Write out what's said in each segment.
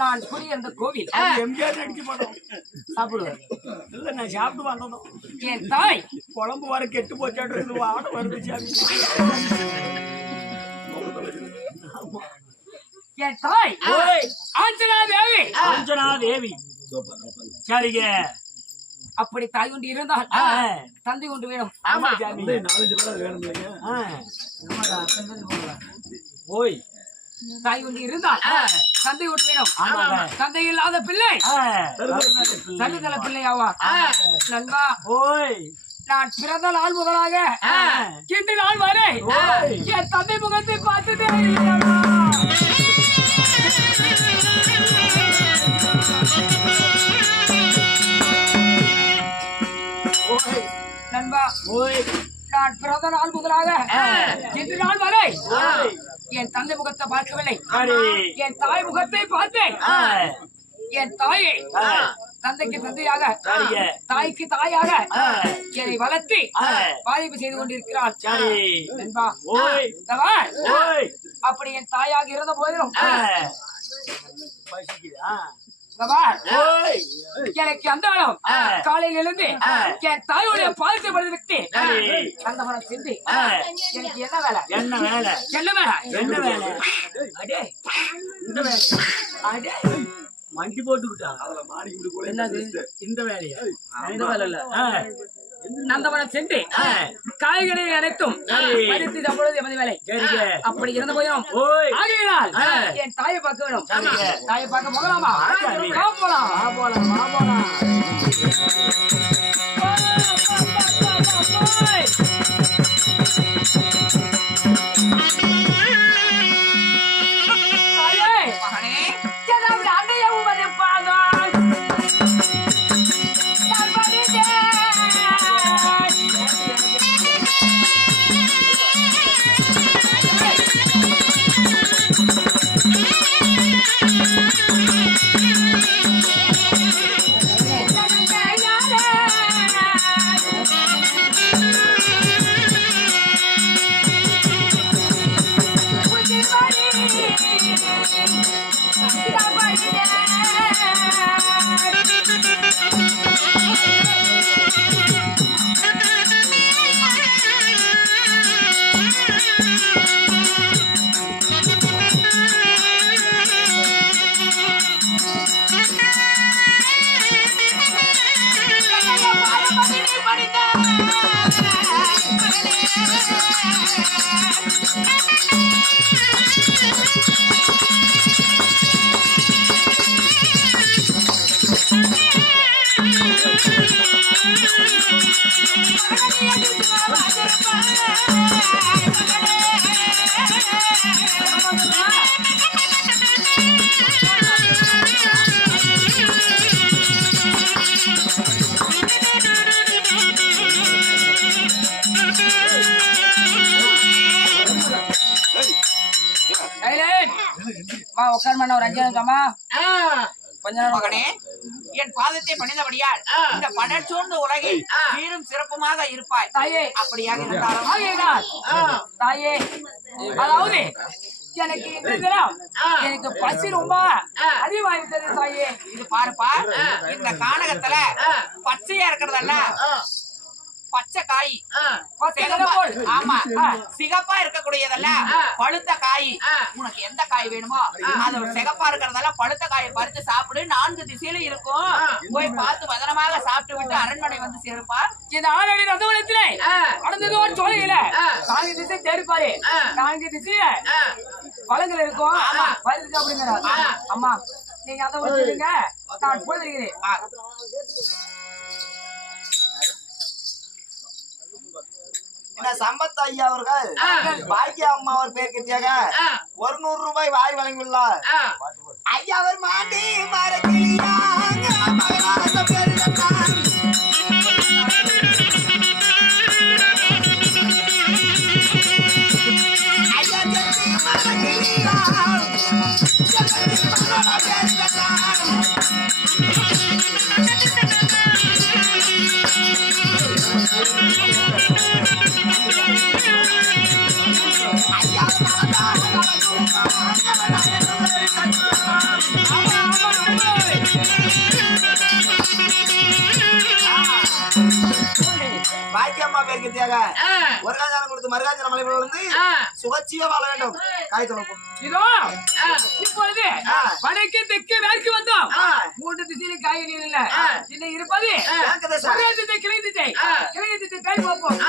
நான் குடி அந்த கோவில் எம்ஜிஆர் நடிக்க மாட்டோம். சாப்பிடுவேன். இல்ல நான் சாப்பிட்டு வந்ததும் என் தாய் குழம்பு வர கெட்டு போச்சாட்டு வாட வந்துச்சு. என் தாய் ஆஞ்சனா தேவி. ஆஞ்சனா தேவி. சரிங்க. அப்படி தாய் ஒன்று இருந்தால் தந்தை ஒன்று வேணும். ஆமா சாமி. 4 பேர் வேணும் இல்லைங்க. ஓய் தாய் ஒன்று இருந்தால் தந்தை ஒன்று வேணும். தந்தை இல்லாத பிள்ளை தள்ளுதல பிள்ளை ஆவா. நண்பா ஓய் நான் பிறந்த நாள் முதலாக இன்று நாள் வரை என் தந்தை முகத்தை பார்த்துட்டே நண்பா நான் பிறந்த நாள் முதலாக இன்று நாள் வரை என் தந்தை முகத்தை பார்க்கவில்லை. என் தாய் முகத்தை பார்த்தேன். என் தாயை தந்தைக்கு தந்தையாக தாய்க்கு தாயாக என்னை வளர்த்து பாதிப்பு செய்து கொண்டிருக்கிறாள். அப்படி என் தாயாக இருந்த போதிலும் எனக்கு அந்த காலையில் இருந்து என் தாயோடைய பாதிப்பை படுத்து அந்த மனம் சென்று எனக்கு என்ன வேலை என்ன வேலை என்ன வேலை என்ன வேலை அடே இந்த வேலை அடே மண்டி போட்டுக்கிட்டா என்னது இந்த வேலையா இந்த வேலை இல்ல நந்தவனம் சென்று காய்கறி அனைத்தும் பறித்து சாப்பிடுவது எமது வேலை. அப்படி இருந்த போதும் ஆகையினால் என் தாயை பார்க்க வேணும். தாயை பார்க்க போகலாமா? போலாம். உட்கார் ஒரு 5 நிமிஷமா கொஞ்ச நேரம் என் பாதத்தை பணிந்தபடியால் இந்த படர் சூழ்ந்த உலகில் சீரும் சிறப்புமாக இருப்பாய் தாயே. அப்படியாக இருந்தாலும் தாயே, அதாவது எனக்கு எனக்கு பசி ரொம்ப அதிகமாகிட்டது தாயே. இது பாருப்பா, இந்த கானகத்துல பச்சையா இருக்கிறதல்ல பச்சை காய், ஆமா சிகப்பா இருக்கக்கூடியதல்ல பழுத்த காய். உனக்கு எந்த காய் வேணுமோ அது சிகப்பா இருக்கிறதெல்லாம் பழுத்த காயை பறித்து சாப்பிடு. 4 திசையில இருக்கும். போய் பார்த்து பதனமாக சாப்பிட்டு விட்டு அரண்மனை வந்து சேருப்பா. இந்த 6 அடி ரதவனத்திலே கடந்தது ஒரு சோலையில 4 திசை தேடிப்பாரு. 4 திசையில பழங்கள் இருக்கும். பறித்து சாப்பிடுங்க. அம்மா நீங்க அதை வச்சுருங்க, நான் போய் வருகிறேன். என்ன சம்பத் ஐயா அவர்கள் பாக்கியா அம்மா அவர் பேர் கட்டியாக 100 ரூபாய் வாரி வழங்கியுள்ளார். ஐயா அவர் மாண்டி ஐயா பேர் கத்தியாக முருகாஞ்சாரம் கொடுத்து மருகாஞ்சாரம் மலை வந்து சுகச்சியா வாழ வேண்டும் காய்ச்சல் இதோ இப்பொழுது வடக்கு தெற்கு மேற்கு வந்தோம் 3 திசையிலும் காய்கறி இல்ல இன்னும் இருப்பது கிளை திசை கை பார்ப்போம்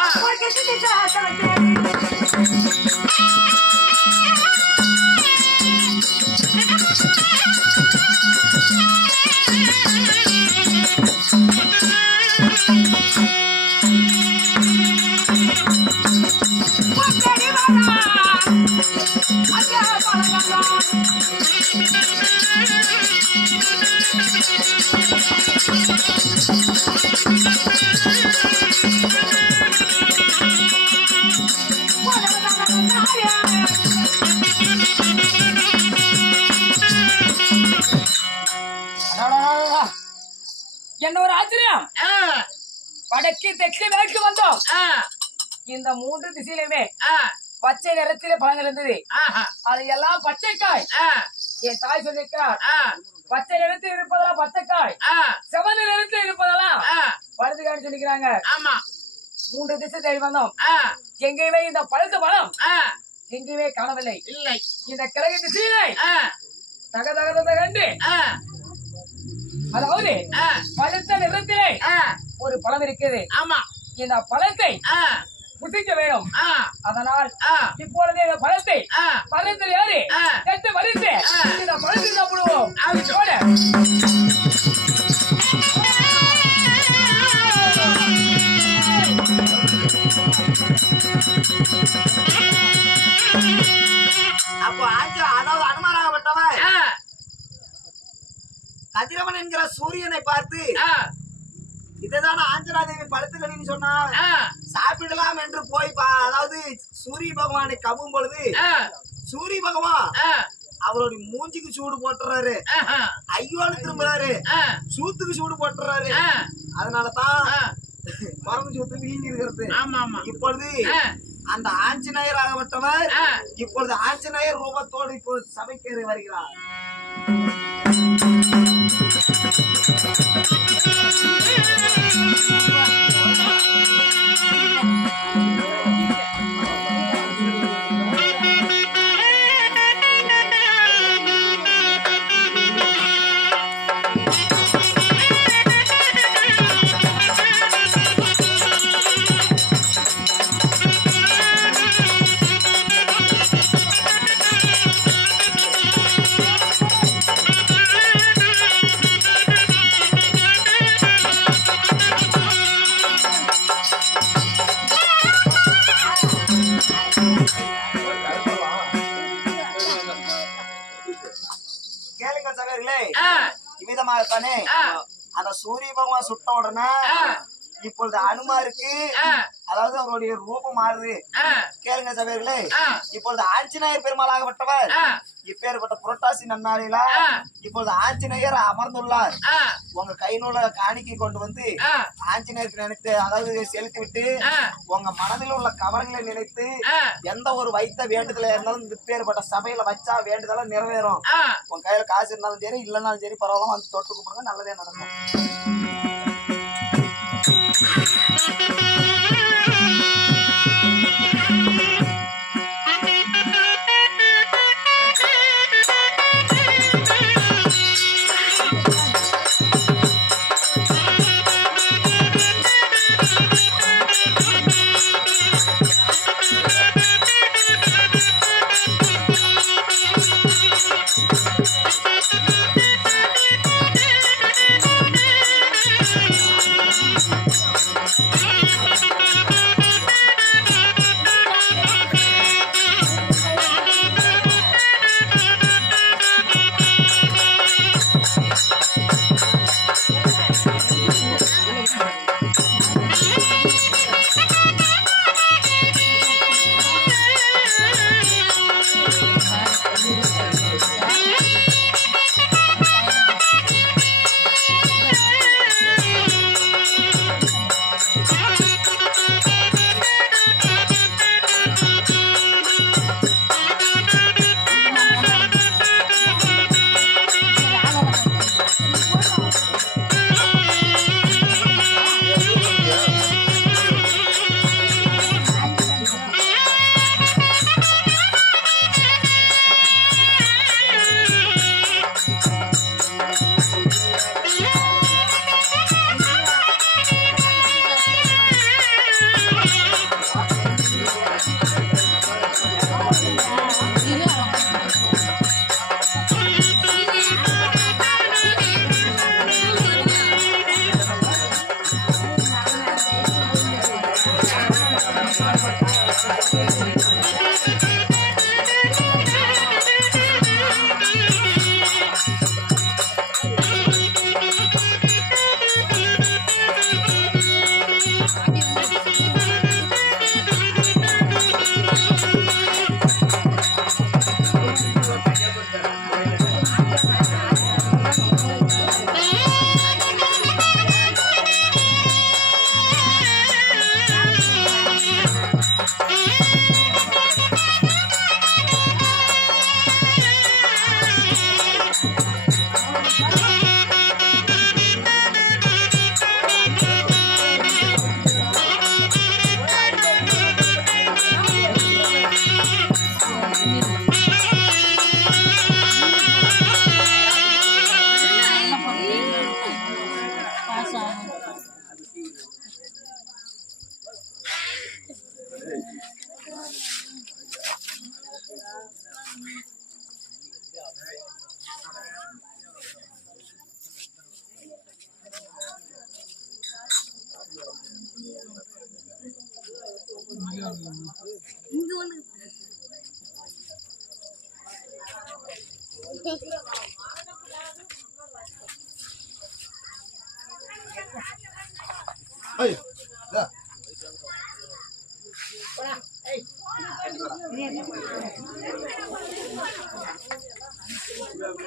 என்ன ஒரு ஆச்சரியம் வடக்கு தெற்கு மேற்கு வந்தோம் இந்த 3 திசையிலுமே பச்சை நிறத்திலே பழங்கள் இருந்தது அது எல்லாம் பச்சைக்காய் என் தாய் சொல்லியிருக்கிறார் பச்சை நிறத்தில் இருப்பதெல்லாம் பச்சைக்காய் செவந்த நிறத்தில் இருப்பதெல்லாம் பழுதுக்காய் சொல்லிக்கிறாங்க 3 திசை தேடி வந்தோம் எங்கேயுமே இந்த பழுத்த பழம் எங்கேயுமே காணவில்லை இல்லை இந்த கிழக்கு திசையிலே தக தக தக கண்டு அதாவது பழுத்த நிறத்திலே ஒரு பழம் இருக்குது ஆமா இந்த பழத்தை புசிக்க வேணும் அதனால் இப்பொழுது இந்த பழத்தை பழத்தில் ஏறி கட்டு வலித்து இந்த பழத்தை சாப்பிடுவோம் அப்போ அதாவது அனுமாராகப்பட்டவன் கதிரவன் என்கிற சூரியனை பார்த்து இதுதான ஆஞ்சனாதேவி படுத்துக்கணின்னு சொன்னா சாப்பிடலாம் என்று போய் அதாவது சூரிய பகவானை கவும் பொழுது சூரிய பகவான் அவருடைய மூஞ்சிக்கு சூடு போட்டுறாரு ஐயோன்னு திரும்புறாரு சூத்துக்கு சூடு போட்டுறாரு அதனாலதான் மரபு சூத்து வீங்கி இருக்கிறது இப்பொழுது அந்த ஆஞ்சநேயர் ஆகப்பட்டவர் இப்பொழுது ஆஞ்சநேயர் ரூபத்தோடு இப்பொழுது சபைக்கு வருகிறார் இவ்விதமாகத்தானே அந்த சூரிய பகவான் சுட்ட உடனே இப்பொழுது அனுமாருக்கு அதாவது அவருடைய ரூபம் மாறுது கேளுங்க சபையர்களே இப்பொழுது ஆஞ்சநேயர் பெருமாளாகப்பட்டவர் இப்பேற்பட்ட புரட்டாசி நன்னாளில இப்பொழுது ஆஞ்சநேயர் அமர்ந்துள்ளார் உங்க கைநூல காணிக்கை கொண்டு வந்து ஆஞ்சநேயருக்கு நினைத்து அதாவது செலுத்தி விட்டு உங்க மனதில் உள்ள கவலைகளை நினைத்து எந்த ஒரு வைத்த வேண்டுதல இருந்தாலும் இப்பேற்பட்ட சபையில வச்சா வேண்டுதல நிறைவேறும் உங்க கையில காசு இருந்தாலும் சரி இல்லைன்னாலும் சரி பரவாயில்ல வந்து தொட்டு கும்பிடுங்க நல்லதே நடக்கும்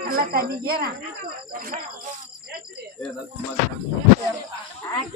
நல்லா தண்ணி ஏறா